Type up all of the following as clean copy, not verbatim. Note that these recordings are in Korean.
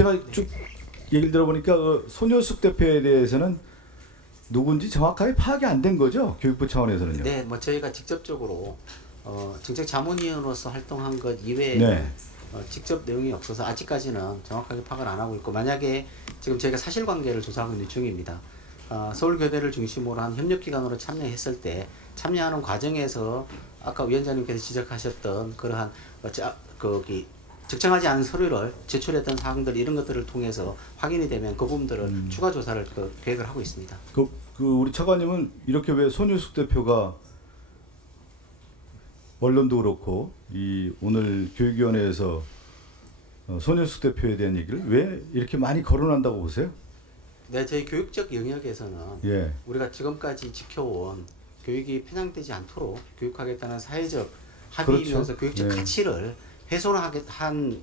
제가 쭉 얘기를 들어보니까 손효숙 대표에 대해서는 누군지 정확하게 파악이 안 된 거죠? 교육부 차원에서는요. 네, 뭐 저희가 직접적으로 정책 자문위원으로서 활동한 것 이외에 네. 직접 내용이 없어서 아직까지는 정확하게 파악을 안 하고 있고, 만약에 지금 저희가 사실관계를 조사하고 있는 중입니다. 서울교대를 중심으로 한 협력기관으로 참여했을 때 참여하는 과정에서 아까 위원장님께서 지적하셨던 그러한 적정하지 않은 서류를 제출했던 사항들, 이런 것들을 통해서 확인이 되면 그 부분들을 추가 조사를 계획을 하고 있습니다. 우리 차관님은 이렇게 왜 손효숙 대표가 언론도 그렇고 이 오늘 교육위원회에서 손효숙 대표에 대한 얘기를 왜 이렇게 많이 거론한다고 보세요? 네, 저희 교육적 영역에서는 예. 우리가 지금까지 지켜온 교육이 편향되지 않도록 교육하겠다는 사회적 합의이면서 그렇죠. 교육적 네. 가치를 훼손하려는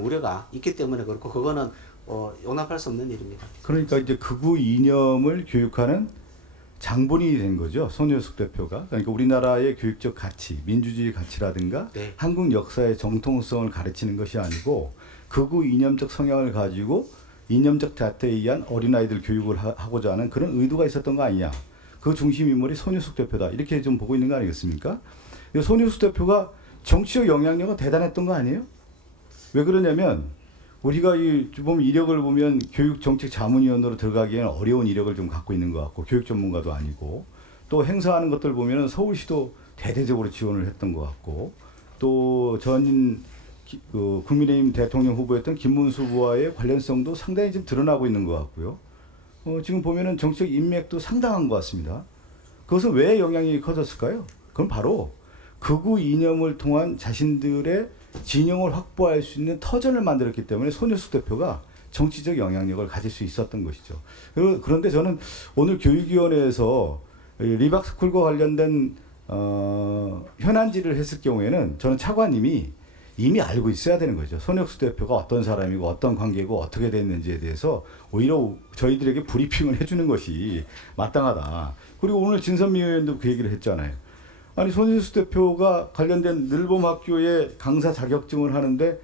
우려가 있기 때문에 그렇고, 그거는 용납할 수 없는 일입니다. 그러니까 이제 극우 이념을 교육하는 장본인이 된 거죠. 손효숙 대표가. 그러니까 우리나라의 교육적 가치, 민주주의 가치라든가 네. 한국 역사의 정통성을 가르치는 것이 아니고 극우 이념적 성향을 가지고 이념적 다트에 의한 어린아이들 교육을 하고자 하는 그런 의도가 있었던 거 아니냐. 그 중심 인물이 손효숙 대표다. 이렇게 좀 보고 있는 거 아니겠습니까? 손효숙 대표가 정치적 영향력은 대단했던 거 아니에요? 왜 그러냐면 우리가 보면 이력을 보면 교육정책자문위원으로 들어가기에는 어려운 이력을 좀 갖고 있는 것 같고, 교육 전문가도 아니고, 또 행사하는 것들 보면 서울시도 대대적으로 지원을 했던 것 같고, 또 전인 국민의힘 대통령 후보였던 김문수 후보와의 관련성도 상당히 좀 드러나고 있는 것 같고요. 지금 보면은 정치적 인맥도 상당한 것 같습니다. 그것은 왜 영향이 커졌을까요? 그건 바로 극우 이념을 통한 자신들의 진영을 확보할 수 있는 터전을 만들었기 때문에 손효숙 대표가 정치적 영향력을 가질 수 있었던 것이죠. 그런데 저는 오늘 교육위원회에서 리박스쿨과 관련된 현안질을 했을 경우에는 저는 차관님이 이미 알고 있어야 되는 거죠. 손효숙 대표가 어떤 사람이고 어떤 관계고 어떻게 됐는지에 대해서 오히려 저희들에게 브리핑을 해주는 것이 마땅하다. 그리고 오늘 진선미 의원도 그 얘기를 했잖아요. 아니, 손효숙 대표가 관련된 늘봄학교에 강사 자격증을 하는데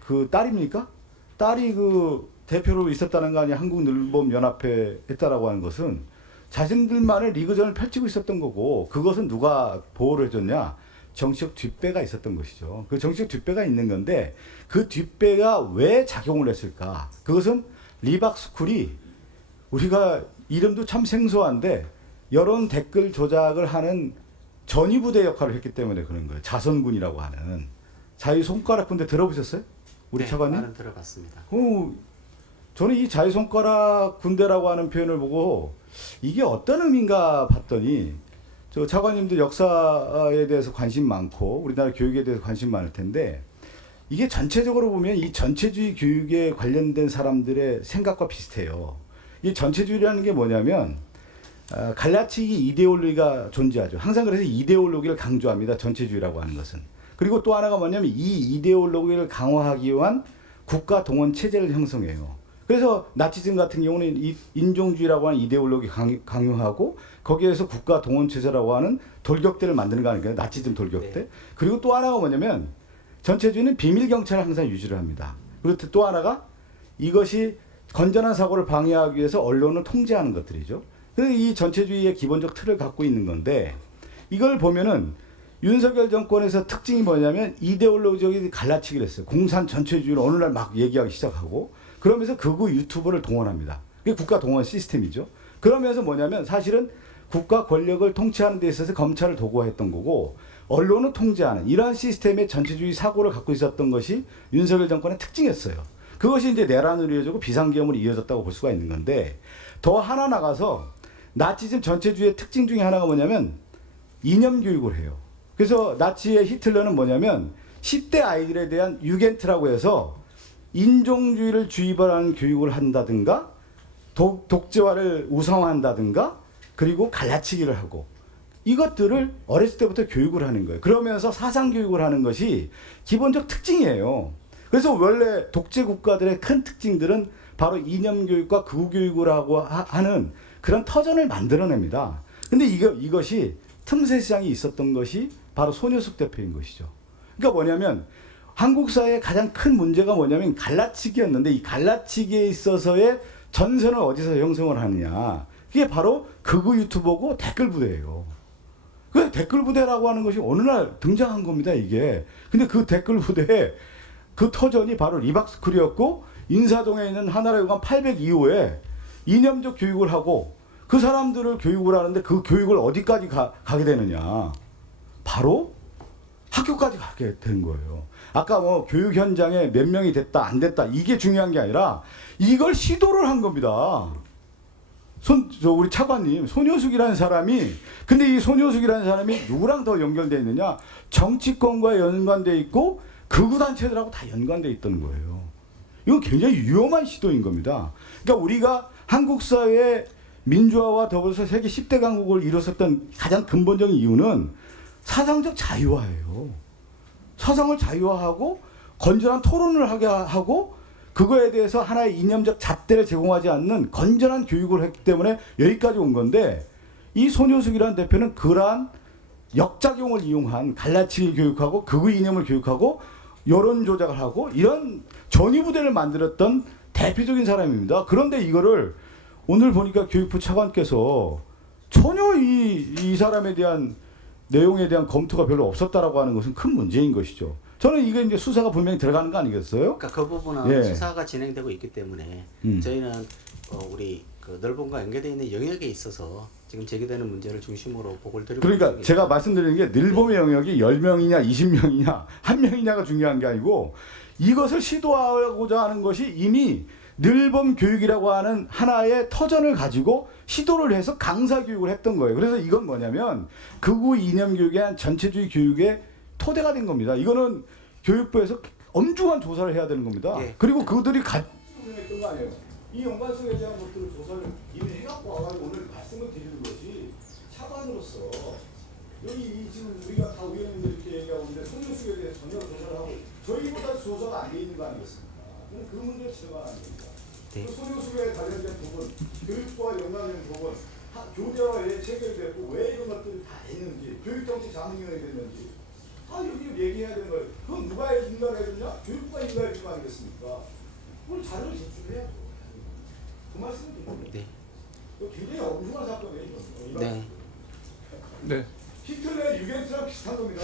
그 딸입니까? 딸이 그 대표로 있었다는 거 아니야. 한국늘봄연합회 했다라고 하는 것은 자신들만의 리그전을 펼치고 있었던 거고, 그것은 누가 보호를 해줬냐? 정치적 뒷배가 있었던 것이죠. 그 정치적 뒷배가 있는 건데 그 뒷배가 왜 작용을 했을까? 그것은 리박스쿨이 우리가 이름도 참 생소한데 여론 댓글 조작을 하는 전위부대 역할을 했기 때문에 그런 거예요. 자선군이라고 하는. 자유손가락 군대 들어보셨어요? 우리 네, 차관님? 나는 들어봤습니다. 저는 이 자유손가락 군대라고 하는 표현을 보고 이게 어떤 의미인가 봤더니, 저 차관님도 역사에 대해서 관심 많고 우리나라 교육에 대해서 관심 많을 텐데, 이게 전체적으로 보면 이 전체주의 교육에 관련된 사람들의 생각과 비슷해요. 이 전체주의라는 게 뭐냐면 갈라치기 이데올로기가 존재하죠. 항상 그래서 이데올로기를 강조합니다. 전체주의라고 하는 것은. 그리고 또 하나가 뭐냐면 이 이데올로기를 강화하기 위한 국가 동원 체제를 형성해요. 그래서 나치즘 같은 경우는 이 인종주의라고 하는 이데올로기 강요하고 거기에서 국가 동원 체제라고 하는 돌격대를 만드는 거 아닙니까? 나치즘 돌격대. 네. 그리고 또 하나가 뭐냐면 전체주의는 비밀 경찰을 항상 유지를 합니다. 그리고 또 하나가 이것이 건전한 사고를 방해하기 위해서 언론을 통제하는 것들이죠. 그래서 이 전체주의의 기본적 틀을 갖고 있는 건데, 이걸 보면은 윤석열 정권에서 특징이 뭐냐면 이데올로기적인 갈라치기를 했어요. 공산 전체주의를 어느 날 막 얘기하기 시작하고, 그러면서 극우 유튜버를 동원합니다. 그게 국가 동원 시스템이죠. 그러면서 뭐냐면 사실은 국가 권력을 통치하는 데 있어서 검찰을 도구화했던 거고, 언론을 통제하는 이러한 시스템의 전체주의 사고를 갖고 있었던 것이 윤석열 정권의 특징이었어요. 그것이 이제 내란으로 이어지고 비상계엄으로 이어졌다고 볼 수가 있는 건데, 더 하나 나가서 나치즘 전체주의의 특징 중에 하나가 뭐냐면 이념 교육을 해요. 그래서 나치의 히틀러는 뭐냐면 10대 아이들에 대한 유겐트라고 해서 인종주의를 주입하는 교육을 한다든가, 독재화를 우상화한다든가, 그리고 갈라치기를 하고, 이것들을 어렸을 때부터 교육을 하는 거예요. 그러면서 사상 교육을 하는 것이 기본적 특징이에요. 그래서 원래 독재 국가들의 큰 특징들은 바로 이념 교육과 극우 교육을 하고 하는 그런 터전을 만들어냅니다. 근데 이것이 틈새 시장이 있었던 것이 바로 손효숙 대표인 것이죠. 그러니까 뭐냐면 한국 사회의 가장 큰 문제가 뭐냐면 갈라치기였는데 이 갈라치기에 있어서의 전선을 어디서 형성을 하느냐. 그게 바로 극우 유튜버고 댓글 부대예요. 그 댓글 부대라고 하는 것이 어느 날 등장한 겁니다, 이게. 근데 그 댓글 부대에 그 터전이 바로 리박스쿨이었고 인사동에 있는 하나라요관 802호에 이념적 교육을 하고 그 사람들을 교육을 하는데 그 교육을 어디까지 가게 되느냐. 바로 학교까지 가게 된 거예요. 아까 뭐 교육 현장에 몇 명이 됐다 안 됐다 이게 중요한 게 아니라 이걸 시도를 한 겁니다. 우리 차관님 손효숙이라는 사람이 근데 이 손효숙이라는 사람이 누구랑 더 연결되어 있느냐? 정치권과 연관되어 있고 극우 단체들하고 다 연관되어 있던 거예요. 이건 굉장히 위험한 시도인 겁니다. 그러니까 우리가 한국 사회의 민주화와 더불어서 세계 10대 강국을 이뤘었던 가장 근본적인 이유는 사상적 자유화예요. 사상을 자유화하고 건전한 토론을 하게 하고 그거에 대해서 하나의 이념적 잣대를 제공하지 않는 건전한 교육을 했기 때문에 여기까지 온 건데 이 손효숙이라는 대표는 그러한 역작용을 이용한 갈라치기 교육하고 극우 이념을 교육하고 여론 조작을 하고 이런 전위부대를 만들었던 대표적인 사람입니다. 그런데 이거를 오늘 보니까 교육부 차관께서 전혀 이 사람에 대한 내용에 대한 검토가 별로 없었다라고 하는 것은 큰 문제인 것이죠. 저는 이게 이제 수사가 분명히 들어가는 거 아니겠어요? 그러니까 그 부분은 예. 수사가 진행되고 있기 때문에 저희는 우리 그 넓음과 연계되어 있는 영역에 있어서 지금 제기되는 문제를 중심으로 보고를 드리고 그러니까 있습니다. 제가 말씀드리는 게 늘봄의 영역이 10명이냐 20명이냐 1명이냐가 중요한 게 아니고 이것을 시도하고자 하는 것이 이미 늘봄 교육이라고 하는 하나의 터전을 가지고 시도를 해서 강사 교육을 했던 거예요. 그래서 이건 뭐냐면 극우 이념 교육의 한 전체주의 교육의 토대가 된 겁니다. 이거는 교육부에서 엄중한 조사를 해야 되는 겁니다. 예. 그리고 그들이 했던 거 아니에요. 이 연관성에 대한 것들을 조사를 이미 해갖고 와가지고 오늘 말씀을 드리는 것이 차관으로서 여기 지금 우리가 다 의원님들 이렇게 얘기하고 있는데 손효숙에 대해서 전혀 조사를 하고 저희보다 조사가 안 돼 있는 거 아니겠습니까? 저는 그 문제를 지적하는 겁니다. 네. 그 손효숙에 관련된 부분, 교육과 연관된 부분, 교대와 왜 체결됐고 왜 이런 것들이 다 있는지, 교육정책 자문위원회 됐는지 여기 얘기해야 되는 거예요. 그건 누가 인가를 해줬냐? 교육부가 인가해 줄 거 아니겠습니까? 그걸 자료를 제출해야죠. 그 말씀을 드립니다. 네. 이거 굉장히 엄중한 사건이에요. 이건. 네. 네. 히틀러의 유겐트랑 비슷한 겁니다.